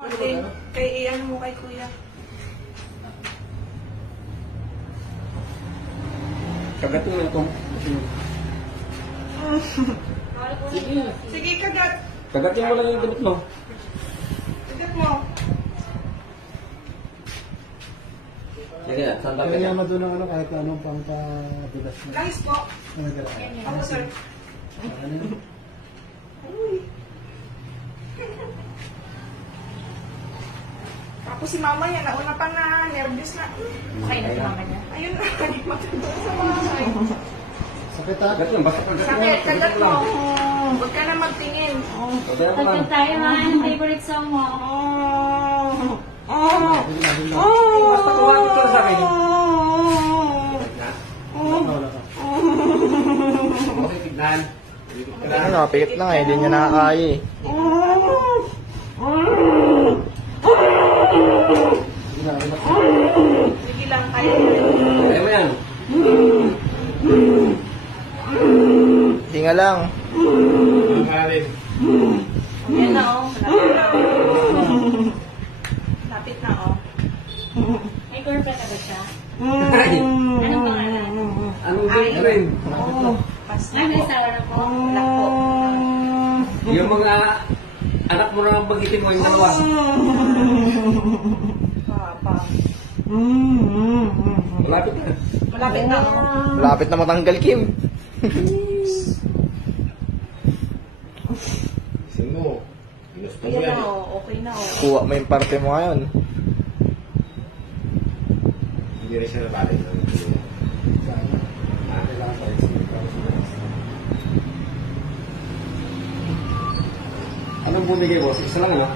Kay iyan mo kay kuya. Kagatin mo ito. Sige, kagat. Kagatin mo lang yung damit mo. Kagat mo. Sige, sanda ka Kaya niya. naman doon ang ano, kahit anong pangkadulas na. Langis po. Ano ka lang? Ako, sir. Ano yun? Tapos si mama yan, nauna pa na, nervous na. Okay na si mama niya. Ayun na, hindi matutulog sa mga Sakit ha? Kagat lang, basta kagatin mo. Sakit, kagat mo. Huwag ka na magtingin. Kagatin mo lang. Pagkat tayo mga anong favorite song mo. Basta kumain ka sa akin. Wala ka. Okay, tignan. Nakapikit lang eh, hindi niya nakakaya eh. Sige lang, kaya. Kaya mo yan. Tinga lang. Yan na, oh. Lapit na, oh. May girlfriend na ba siya? Ay, Anong pangalan? anong girlfriend? Basta. Ano yung asawa na po? Anak po. Yung mga anak mo na ang bagitin mo yung dalawa. Papa. Malapit na. Malapit na, oh. Malapit na matanggal, Kim. Isin mo. Ginusto mo Ayan yan. na, oh. Okay na, oh. Kuha mo yung parte mo ngayon. Hindi rin siya nabalik. Anong bunigay, boss? Isa lang, ano?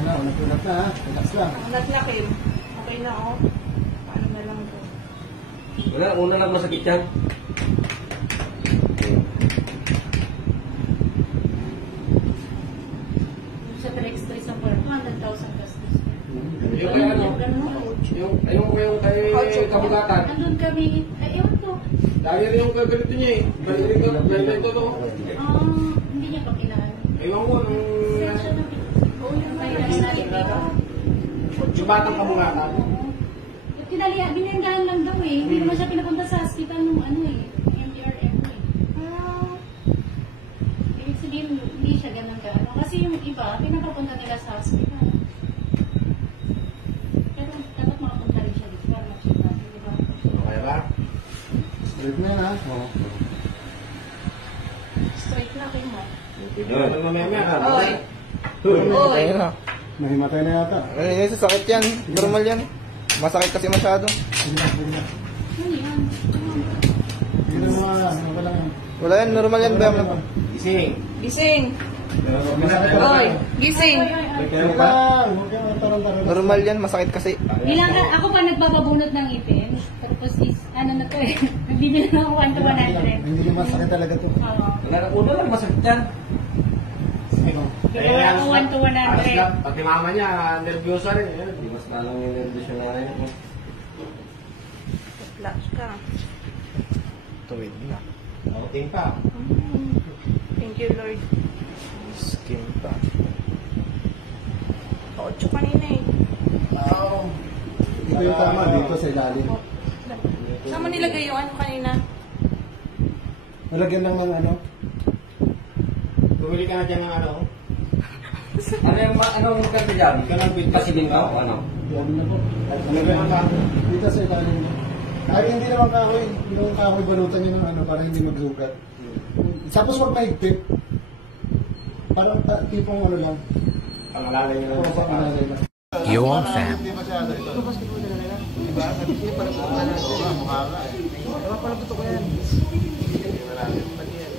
Ano, nagulat na ha? Relax lang. Anak na, Kim. Okay na, oh. Paano na lang to? Wala, una lang masakit yan. Sa per-extra sa 200,000 gastos. Yung kaya ano? Yung kay kabugatan. Andun kami, ay ewan ko. Lagi rin yung kagalito niya eh. Balik rin ito, no? Hindi niya pa kilala. Ewan ko, nung... Sir, siya na. Oo, yung may nagsalit dito. Yung batang kabugatan. Yung binanggaan lang daw eh. Hindi naman siya pinapunta sa hospital nung ano eh. MDRM eh. Ibig sabihin, hindi siya ganun ka. Kasi yung iba, pinapapunta nila sa hospital. Pero dapat makapunta rin siya dito para mag-check, di ba? Okay ba? Straight na yan ha? Oo. Straight na, Kim, oh. Yun. Mamaya ka. Oy. Ayun na. Mahimatay na yata. Ano yun, sakit yan. Normal yan. Masakit kasi masyado. Bigla. Ano yan? Bigla mo nga, ano ka lang yan. Wala yan, normal yan. Bayam na pa. Gising. Gising. Masakit ka Oy, lang. gising. Huwag ka, huwag ka tarang-tarang. Normal yan, masakit kasi. Bilang ako pa nagbababunot ng ipin. Tapos is, ano na to eh. Nagbibili na ako 1 to 100. Hindi naman sakit talaga to. Oo. Una lang masakit yan. Bibili ako 1 to 100. Pati mama niya, nervyosa rin. Di mas malang yung nervyos yung nanay mo. Flash ka. Tuwid na. Outing pa. Thank you, Lord. Skin pa. 8 kanina eh. Ito yung tama dito sa ilalim. Saan mo nilagay yung ano kanina? Nalagyan lang ng ano. Bumili ka na dyan ng ano? Anong kanta dyan? Pasilin ka o ano? Yan na po. Nalagyan lang dito sa ilalim. Kahit hindi naman kahoy. Hindi naman kahoy, balutan nyo ng ano para hindi magsugat. Tapos wag mahigpit. Parang tipong ano lang. Pangalalay nyo lang Oo, sa pangalalay lang. You want fam. Hindi masyado ito. Diba? Hindi parang mukha na ito. Mukha nga eh. Diba parang totoo yan? Hindi marami. Pati yan.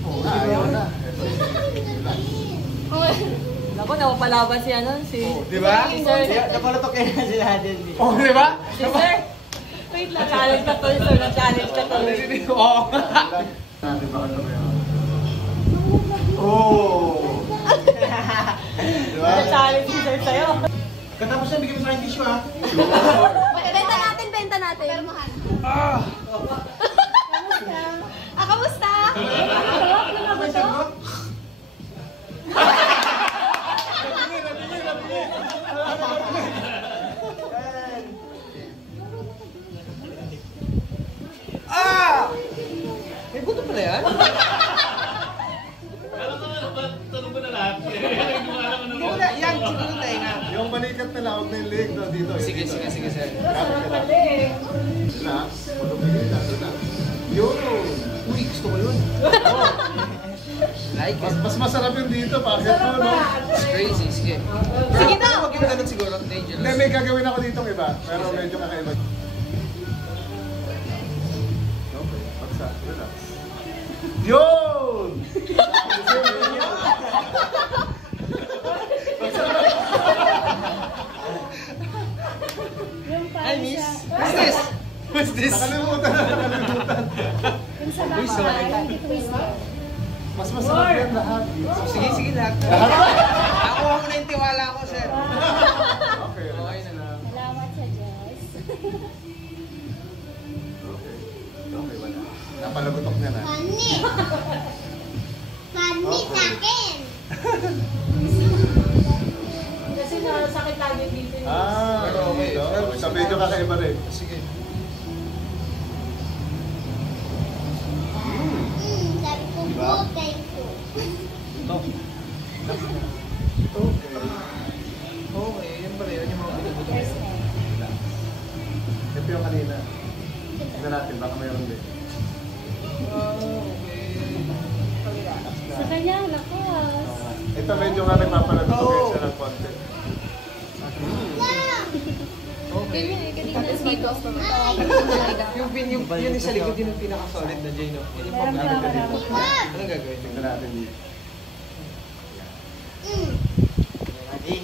Oo nga, ayaw na. Ako, napapalaban si ano, si... Diba? Sir, Napalatok kaya na sila din. Oh, di ba? si Sir. Wait lang, challenge ka to, sir. Na-challenge ka to. Oo. Diba ka na yan? Oh! Diba? Na-challenge si Sir sa'yo. Katapos na, bigyan mo sa akin tissue ha. Benta natin, benta natin. Pero mahal. Kamusta? na yan? Yan, siguro tayo na. Yung balikat na lang, huwag na yung leg, no? Dito. Sige, sir. Na? Yun! Uy, gusto ko yun. Like it. Mas masarap yung dito, bakit mo, no? Crazy, sige. Sige na! Huwag yung ganun siguro, dangerous. Hindi, may gagawin ako dito iba, pero medyo kakaiba. Okay, pagsa, relax. Yun! Hi, miss. What's this? What's this? Nakalimutan. Kung sa Uy, sorry. baka, hindi twisted. Mas masarap yan lahat. Sige, lahat. Ako muna yung tiwala ko, sir. Okay, Okay na. Salamat sa Diyos. Okay, wala. Napalagutok niya na. Funny! Funny sa akin! Kasi nasakit lagi dito. Pero okay. Sa medyo kakaiba rin. Sige. Sabi ko po, thank you. Okay, yun pala yun yung mga binibuto. Yes, ma'am. Ito yung kanina. Tingnan natin, baka mayroon din. Sa kanya, lakas. Ito medyo nga nagpapalagutok kayo siya ng konti. Okay. Tapos dito. Yung sa likod yun yung pinaka-solid na J, no? Yun yung Meron ka pag-natin. marami. Anong gagawin? Tingnan natin dito. Ready?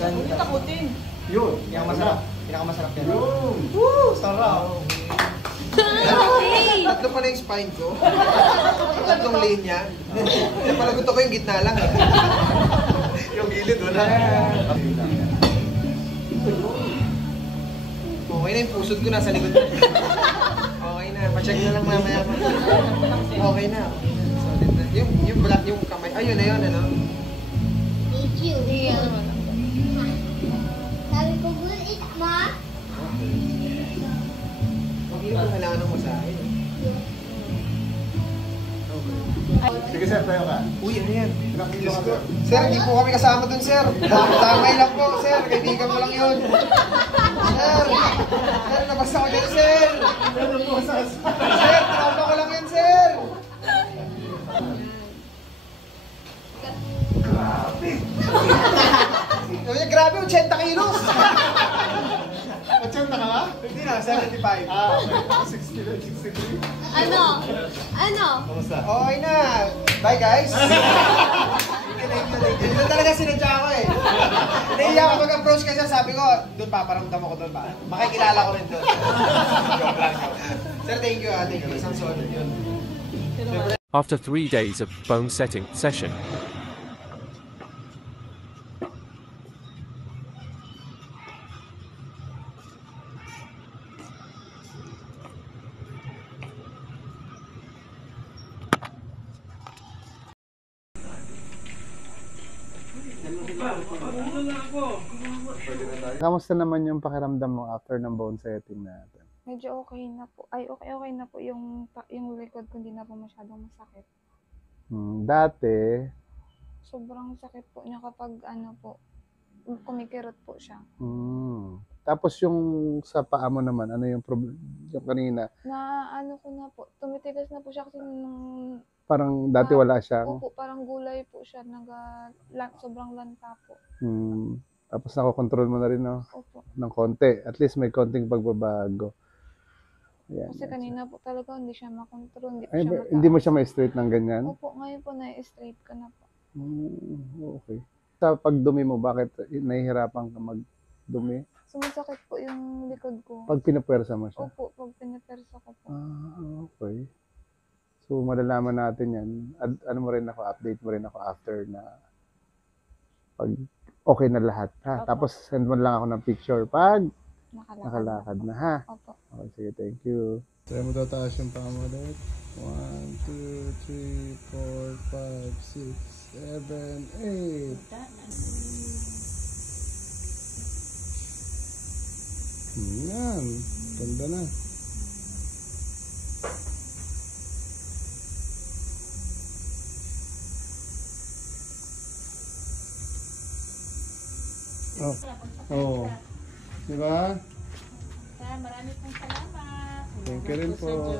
Huwag takutin. Yun! Yung masarap. Pinaka-masarap yan. Yun! Woo! Sarap! Okay. Tatlo pa na yung spine ko. Tatlong linya. Napalagutok ko yung gitna lang. Yung gilid, wala. Okay na yung pusod ko nasa likod na. Okay na. Pa-check na lang mamaya. Okay na. Solid na. Yung black, yung kamay. Ayun na yun, ano? Thank you. Sabi ko, good eat, ma. Hindi ko kailangan ng masahe. Sige sir, tayo ka. Uy, ano yan? Ilang kilo ka sir? Sir, hindi po kami kasama dun, sir. Damay lang po, sir. Kaibigan ko lang yun. Sir, nabasa ko dyan, sir. Sir, trauma ko lang yun, sir. Grabe, 80 kilos. 80 ka nga? Hindi na, 75. Okay. 63. Ano? Okay na. Bye, guys. Ito talaga sinadya ko eh. Nahiya ako mag-approach kasi sabi ko, doon paparamdam ako doon. Makikilala ko rin doon. Joke lang. Sir, thank you. Thank you. Isang solid yun. After 3 days of bone setting session, Kamusta naman yung pakiramdam mo after ng bone setting natin? Medyo okay na po. Ay, okay na po yung likod ko, hindi na po masyadong masakit. Dati, Sobrang sakit po niya kapag kumikirot po siya. tapos yung sa paa mo naman, ano yung problem yung kanina? Na ko na po, tumitigas na po siya kasi nung Parang dati wala siyang. opo, parang gulay po siya, sobrang lanta po. Tapos nakokontrol mo na rin, no? Opo. Ng konti. At least may konting pagbabago. Ayan. Kasi kanina po talaga hindi siya makontrol, hindi po Ay, siya mataas. hindi mo siya ma-straight ng ganyan? Opo, ngayon po na-straight ko na po. Okay. Sa pagdumi mo, bakit nahihirapan ka magdumi? Sumasakit po yung likod ko. Pag pinapwersa mo siya? Opo, pag pinapersa ko po. Okay. So, malalaman natin yan. Ano mo rin ako, update mo rin ako after na pag okay na lahat. Ha? Opo. Tapos, send mo lang ako ng picture pag Nakalakad. na ha. Opo. Okay, sige, thank you. Try mo tataas yung paa mo ulit. 1, 2, 3, 4, 5, 6, 7, 8. Yan. Ganda na. Oh. Oh. Diba? Marami pong salamat. Thank you rin po.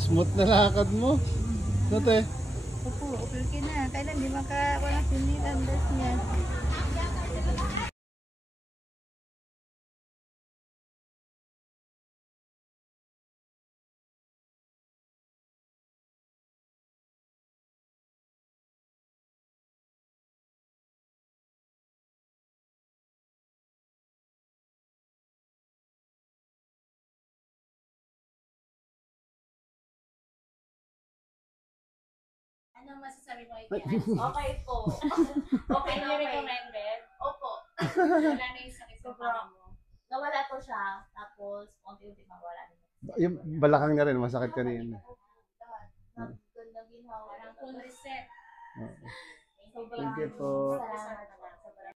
Smooth na lakad mo. Ano te? Opo, okay na. Kailan di makakuha ng sinilandas niya. Ano masasabi mo kay Kian? Okay po. Okay na recommended? Opo. Wala na yung sakit sa paa mo. Nawala po siya, tapos unti-unti mawala din. Yung balakang na rin, masakit kanina. Naging parang full reset. Thank you po. Salamat